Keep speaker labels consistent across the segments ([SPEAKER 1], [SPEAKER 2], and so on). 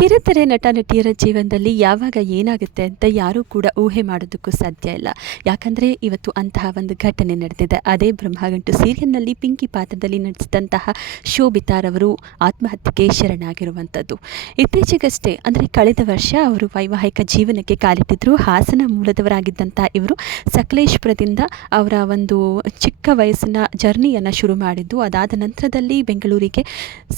[SPEAKER 1] ಕಿರುತೆರೆ ನಟ ನಟಿಯರ ಜೀವನದಲ್ಲಿ ಯಾವಾಗ ಏನಾಗುತ್ತೆ ಅಂತ ಯಾರೂ ಕೂಡ ಊಹೆ ಮಾಡೋದಕ್ಕೂ ಸಾಧ್ಯ ಇಲ್ಲ. ಯಾಕಂದರೆ ಇವತ್ತು ಅಂತಹ ಒಂದು ಘಟನೆ ನಡೆದಿದೆ. ಅದೇ ಬ್ರಹ್ಮಗಂಟು ಸೀರಿಯಲ್ನಲ್ಲಿ ಪಿಂಕಿ ಪಾತ್ರದಲ್ಲಿ ನಟಿಸಿದಂತಹ ಶೋಭಿತಾರವರು ಆತ್ಮಹತ್ಯೆಗೆ ಶರಣಾಗಿರುವಂಥದ್ದು. ಇತ್ತೀಚೆಗಷ್ಟೇ, ಅಂದರೆ ಕಳೆದ ವರ್ಷ ಅವರು ವೈವಾಹಿಕ ಜೀವನಕ್ಕೆ ಕಾಲಿಟ್ಟಿದ್ರು. ಹಾಸನ ಮೂಲದವರಾಗಿದ್ದಂಥ ಇವರು ಸಕಲೇಶ್ಪುರದಿಂದ ಅವರ ಒಂದು ಚಿಕ್ಕ ವಯಸ್ಸಿನ ಜರ್ನಿಯನ್ನು ಶುರು ಮಾಡಿದ್ದು. ಅದಾದ ನಂತರದಲ್ಲಿ ಬೆಂಗಳೂರಿಗೆ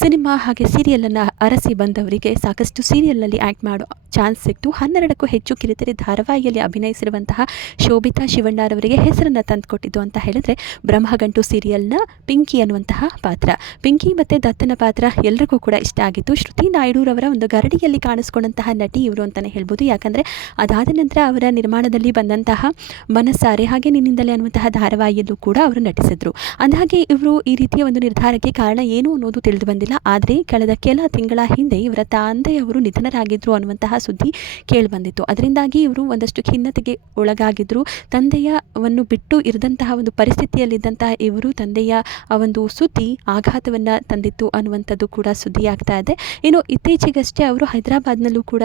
[SPEAKER 1] ಸಿನಿಮಾ ಹಾಗೆ ಸೀರಿಯಲನ್ನು ಅರಸಿ ಬಂದವರಿಗೆ ಸಾಕಷ್ಟು ಸೀರಿಯಲ್ನಲ್ಲಿ ಆ್ಯಕ್ಟ್ ಮಾಡೋ ಚಾನ್ಸ್ ಸಿಕ್ತು. ಹನ್ನೆರಡಕ್ಕೂ ಹೆಚ್ಚು ಕಿರಿತೆರೆ ಧಾರಾವಾಹಿಯಲ್ಲಿ ಅಭಿನಯಿಸಿರುವಂತಹ ಶೋಭಿತಾ ಶಿವಣ್ಣಾರವರಿಗೆ ಹೆಸರನ್ನು ತಂದುಕೊಟ್ಟಿದ್ದು ಅಂತ ಹೇಳಿದ್ರೆ ಬ್ರಹ್ಮಗಂಟು ಸೀರಿಯಲ್ನ ಪಿಂಕಿ ಅನ್ನುವಂತಹ ಪಾತ್ರ. ಪಿಂಕಿ ಮತ್ತು ದತ್ತನ ಪಾತ್ರ ಎಲ್ರಿಗೂ ಕೂಡ ಇಷ್ಟ ಆಗಿತ್ತು. ಶ್ರುತಿ ನಾಯ್ಡುರವರ ಒಂದು ಗರಡಿಯಲ್ಲಿ ಕಾಣಿಸ್ಕೊಂಡಂತಹ ನಟಿ ಇವರು ಅಂತಲೇ ಹೇಳ್ಬೋದು. ಯಾಕಂದರೆ ಅದಾದ ನಂತರ ಅವರ ನಿರ್ಮಾಣದಲ್ಲಿ ಬಂದಂತಹ ಮನಸ್ಸಾರೆ ಹಾಗೆ ನಿನ್ನಿಂದಲೇ ಅನ್ನುವಂತಹ ಧಾರಾವಾಹಿಯಲ್ಲೂ ಕೂಡ ಅವರು ನಟಿಸಿದರು. ಅಂದಹಾಗೆ ಇವರು ಈ ರೀತಿಯ ಒಂದು ನಿರ್ಧಾರಕ್ಕೆ ಕಾರಣ ಏನು ಅನ್ನೋದು ತಿಳಿದು ಬಂದಿಲ್ಲ. ಆದರೆ ಕಳೆದ ಕೆಲ ತಿಂಗಳ ಹಿಂದೆ ಇವರ ತಂದೆಯವರು ನಿಧನರಾಗಿದ್ದರು ಅನ್ನುವಂತಹ ಸುದ್ದಿ ಕೇಳಿಬಂದಿತ್ತು. ಅದರಿಂದಾಗಿ ಇವರು ಒಂದಷ್ಟು ಖಿನ್ನತೆಗೆ ಒಳಗಾಗಿದ್ದರು ತಂದೆಯವನ್ನು ಬಿಟ್ಟು ಇರದಂತಹ ಒಂದು ಪರಿಸ್ಥಿತಿಯಲ್ಲಿದ್ದಂತಹ ಇವರು ತಂದೆಯ ಒಂದು ಸುದ್ದಿ ಆಘಾತವನ್ನು ತಂದಿತ್ತು ಅನ್ನುವಂಥದ್ದು ಕೂಡ ಸುದ್ದಿಯಾಗ್ತಾ ಇದೆ. ಇನ್ನು ಇತ್ತೀಚೆಗಷ್ಟೇ ಅವರು ಹೈದರಾಬಾದ್ನಲ್ಲೂ ಕೂಡ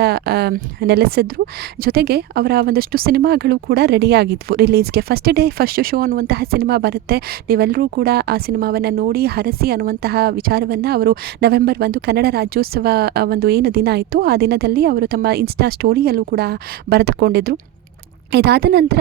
[SPEAKER 1] ನೆಲೆಸಿದ್ರು. ಜೊತೆಗೆ ಅವರ ಒಂದಷ್ಟು ಸಿನಿಮಾಗಳು ಕೂಡ ರೆಡಿಯಾಗಿದ್ವು. ರಿಲೀಸ್ಗೆ ಫಸ್ಟ್ ಡೇ, ಫಸ್ಟ್ ಶೋ ಅನ್ನುವಂತಹ ಸಿನಿಮಾ ಬರುತ್ತೆ. ನೀವೆಲ್ಲರೂ ಕೂಡ ಆ ಸಿನಿಮಾವನ್ನು ನೋಡಿ ಹರಸಿ ಅನ್ನುವಂತಹ ವಿಚಾರವನ್ನು ಅವರು ನವೆಂಬರ್ ಒಂದು ಕನ್ನಡ ರಾಜ್ಯೋತ್ಸವ ಒಂದು ಏನು ದಿನ ಇತ್ತು ಆ ದಿನದಲ್ಲಿ ಅವರು ತಮ್ಮ ಇನ್ಸ್ಟಾ ಸ್ಟೋರಿಯಲ್ಲೂ ಕೂಡ ಬರೆದುಕೊಂಡಿದ್ದರು ಇದಾದ ನಂತರ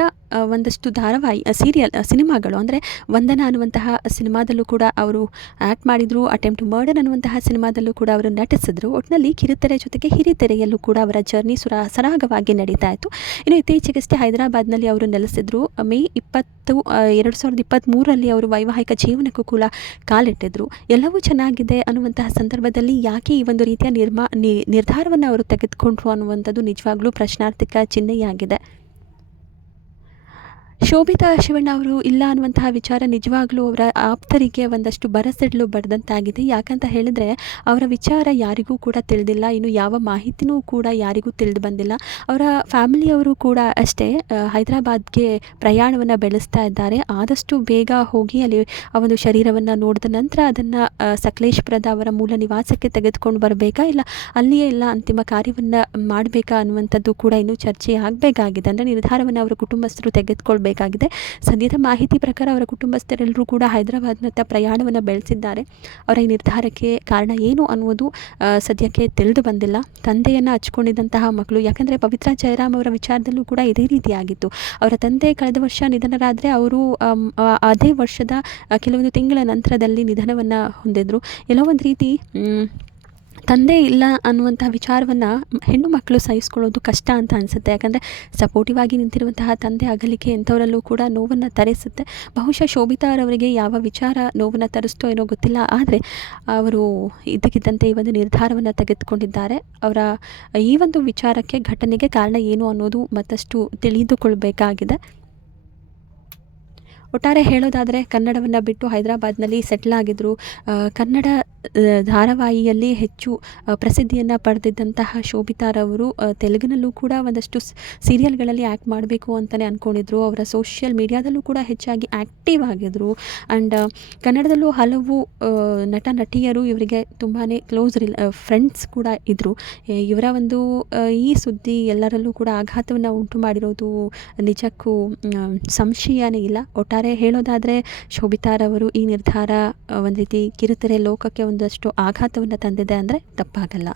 [SPEAKER 1] ಒಂದಷ್ಟು ಧಾರಾವಾಹಿ ಸೀರಿಯಲ್ ಸಿನಿಮಾಗಳು. ಅಂದರೆ ವಂದನ ಅನ್ನುವಂತಹ ಸಿನಿಮಾದಲ್ಲೂ ಕೂಡ ಅವರು ಆ್ಯಕ್ಟ್ ಮಾಡಿದರು ಅಟೆಂಪ್ಟ್ ಮರ್ಡರ್ ಅನ್ನುವಂತಹ ಸಿನಿಮಾದಲ್ಲೂ ಕೂಡ ಅವರು ನಟಿಸಿದ್ರು. ಒಟ್ಟಿನಲ್ಲಿ ಕಿರುತೆರೆ ಜೊತೆಗೆ ಹಿರಿತೆರೆಯಲ್ಲೂ ಕೂಡ ಅವರ ಜರ್ನಿ ಸುರ, ಸರಾಗವಾಗಿ ನಡೀತಾ ಇತ್ತು. ಇನ್ನು ಇತ್ತೀಚೆಗಷ್ಟೇ ಹೈದರಾಬಾದ್ನಲ್ಲಿ ಅವರು ನೆಲೆಸಿದ್ರು. ಮೇ ಇಪ್ಪತ್ತು ಎರಡು ಸಾವಿರದ ಇಪ್ಪತ್ತ್ಮೂರರಲ್ಲಿ ಅವರು ವೈವಾಹಿಕ ಜೀವನಕ್ಕೂ ಕೂಡ ಕಾಲಿಟ್ಟಿದ್ರು. ಎಲ್ಲವೂ ಚೆನ್ನಾಗಿದೆ ಅನ್ನುವಂತಹ ಸಂದರ್ಭದಲ್ಲಿ ಯಾಕೆ ಈ ಒಂದು ರೀತಿಯ ನಿರ್ಮಾ ನಿರ್ಧಾರವನ್ನು ಅವರು ತೆಗೆದುಕೊಂಡ್ರು ಅನ್ನುವಂಥದ್ದು ನಿಜವಾಗ್ಲೂ ಪ್ರಶ್ನಾರ್ಥಿಕ ಚಿಹ್ನೆಯಾಗಿದೆ. ಶೋಭಿತಾ ಶಿವಣ್ಣ ಅವರು ಇಲ್ಲ ಅನ್ನುವಂತಹ ವಿಚಾರ ನಿಜವಾಗ್ಲೂ ಅವರ ಆಪ್ತರಿಗೆ ಒಂದಷ್ಟು ಬರಸಿಡಲು ಬಡ್ದಂತಾಗಿದೆ. ಯಾಕಂತ ಹೇಳಿದ್ರೆ ಅವರ ವಿಚಾರ ಯಾರಿಗೂ ಕೂಡ ತಿಳಿದಿಲ್ಲ. ಇನ್ನು ಯಾವ ಮಾಹಿತಿನೂ ಕೂಡ ಯಾರಿಗೂ ತಿಳಿದು ಬಂದಿಲ್ಲ. ಅವರ ಫ್ಯಾಮಿಲಿಯವರು ಕೂಡ ಅಷ್ಟೇ ಹೈದರಾಬಾದ್ಗೆ ಪ್ರಯಾಣವನ್ನು ಬೆಳೆಸ್ತಾ ಇದ್ದಾರೆ. ಆದಷ್ಟು ಬೇಗ ಹೋಗಿ ಅಲ್ಲಿ ಆ ಒಂದು ಶರೀರವನ್ನು ನೋಡಿದ ನಂತರ ಅದನ್ನು ಸಕಲೇಶ್ಪುರದ ಅವರ ಮೂಲ ನಿವಾಸಕ್ಕೆ ತೆಗೆದುಕೊಂಡು ಬರಬೇಕಾ ಇಲ್ಲ ಅಲ್ಲಿಯೇ ಎಲ್ಲ ಅಂತಿಮ ಕಾರ್ಯವನ್ನು ಮಾಡಬೇಕಾ ಅನ್ನುವಂಥದ್ದು ಕೂಡ ಇನ್ನೂ ಚರ್ಚೆ ಆಗಬೇಕಾಗಿದೆ. ಅಂದರೆ ನಿರ್ಧಾರವನ್ನು ಅವರ ಕುಟುಂಬಸ್ಥರು ತೆಗೆದುಕೊಳ್ಬೇಕಾಗಿದೆ ಸದ್ಯದ ಮಾಹಿತಿ ಪ್ರಕಾರ ಅವರ ಕುಟುಂಬಸ್ಥರೆಲ್ಲರೂ ಕೂಡ ಹೈದರಾಬಾದ್ನತ್ತ ಪ್ರಯಾಣವನ್ನು ಬೆಳೆಸಿದ್ದಾರೆ. ಅವರ ಈ ನಿರ್ಧಾರಕ್ಕೆ ಕಾರಣ ಏನು ಅನ್ನುವುದು ಸದ್ಯಕ್ಕೆ ತಿಳಿದು ಬಂದಿಲ್ಲ. ತಂದೆಯನ್ನು ಹಚ್ಕೊಂಡಿದ್ದಂತಹ ಮಕ್ಕಳು, ಯಾಕಂದರೆ ಪವಿತ್ರ ಜಯರಾಮ್ ಅವರ ವಿಚಾರದಲ್ಲೂ ಕೂಡ ಇದೇ ರೀತಿಯಾಗಿತ್ತು. ಅವರ ತಂದೆ ಕಳೆದ ವರ್ಷ ನಿಧನರಾದರೆ ಅವರು ಅದೇ ವರ್ಷದ ಕೆಲವೊಂದು ತಿಂಗಳ ನಂತರದಲ್ಲಿ ನಿಧನವನ್ನು ಹೊಂದಿದ್ರು. ಎಲ್ಲೋ ಒಂದು ರೀತಿ ತಂದೆ ಇಲ್ಲ ಅನ್ನುವಂಥ ವಿಚಾರವನ್ನು ಹೆಣ್ಣು ಮಕ್ಕಳು ಸಹಿಸ್ಕೊಳ್ಳೋದು ಕಷ್ಟ ಅಂತ ಅನಿಸುತ್ತೆ. ಯಾಕಂದರೆ ಸಪೋರ್ಟಿವ್ ಆಗಿ ನಿಂತಿರುವಂತಹ ತಂದೆ ಅಗಲಿಕೆ ಎಂಥವರಲ್ಲೂ ಕೂಡ ನೋವನ್ನು ತರಿಸುತ್ತೆ. ಬಹುಶಃ ಶೋಭಿತಾರವರಿಗೆ ಯಾವ ವಿಚಾರ ನೋವನ್ನು ತರಿಸ್ತೋ ಏನೋ ಗೊತ್ತಿಲ್ಲ. ಆದರೆ ಅವರು ಇದ್ದಕ್ಕಿದ್ದಂತೆ ಈ ಒಂದು ನಿರ್ಧಾರವನ್ನು ತೆಗೆದುಕೊಂಡಿದ್ದಾರೆ. ಅವರ ಈ ಒಂದು ವಿಚಾರಕ್ಕೆ ಘಟನೆಗೆ ಕಾರಣ ಏನು ಅನ್ನೋದು ಮತ್ತಷ್ಟು ತಿಳಿದುಕೊಳ್ಬೇಕಾಗಿದೆ. ಒಟ್ಟಾರೆ ಹೇಳೋದಾದರೆ ಕನ್ನಡವನ್ನು ಬಿಟ್ಟು ಹೈದರಾಬಾದ್ನಲ್ಲಿ ಸೆಟ್ಲ್ ಆಗಿದ್ದರು ಕನ್ನಡ ಧಾರಾವಾಹಿಯಲ್ಲಿ ಹೆಚ್ಚು ಪ್ರಸಿದ್ಧಿಯನ್ನು ಪಡೆದಿದ್ದಂತಹ ಶೋಭಿತಾರವರು ತೆಲುಗಿನಲ್ಲೂ ಕೂಡ ಒಂದಷ್ಟು ಸೀರಿಯಲ್ಗಳಲ್ಲಿ ಆ್ಯಕ್ಟ್ ಮಾಡಬೇಕು ಅಂತಲೇ ಅಂದ್ಕೊಂಡಿದ್ರು ಅವರ ಸೋಷಿಯಲ್ ಮೀಡಿಯಾದಲ್ಲೂ ಕೂಡ ಹೆಚ್ಚಾಗಿ ಆ್ಯಕ್ಟಿವ್ ಆಗಿದ್ದರು ಆ್ಯಂಡ್ ಕನ್ನಡದಲ್ಲೂ ಹಲವು ನಟ, ನಟಿಯರು ಇವರಿಗೆ ತುಂಬಾ ಕ್ಲೋಸ್ ರಿಲ್ ಫ್ರೆಂಡ್ಸ್ ಕೂಡ ಇದ್ದರು ಇವರ ಒಂದು ಈ ಸುದ್ದಿ ಎಲ್ಲರಲ್ಲೂ ಕೂಡ ಆಘಾತವನ್ನು ಉಂಟು ಮಾಡಿರೋದು ನಿಜಕ್ಕೂ ಸಂಶಯನೇ ಇಲ್ಲ. ಒಟ್ಟಾರೆ ಹೇಳೋದಾದರೆ ಶೋಭಿತಾರವರು ಈ ನಿರ್ಧಾರ ಒಂದು ರೀತಿ ಕಿರುತೆರೆ ಲೋಕಕ್ಕೆ ಒಂದಷ್ಟು ಆಘಾತವನ್ನು ತಂದಿದೆ ಅಂದರೆ ತಪ್ಪಾಗಲ್ಲ.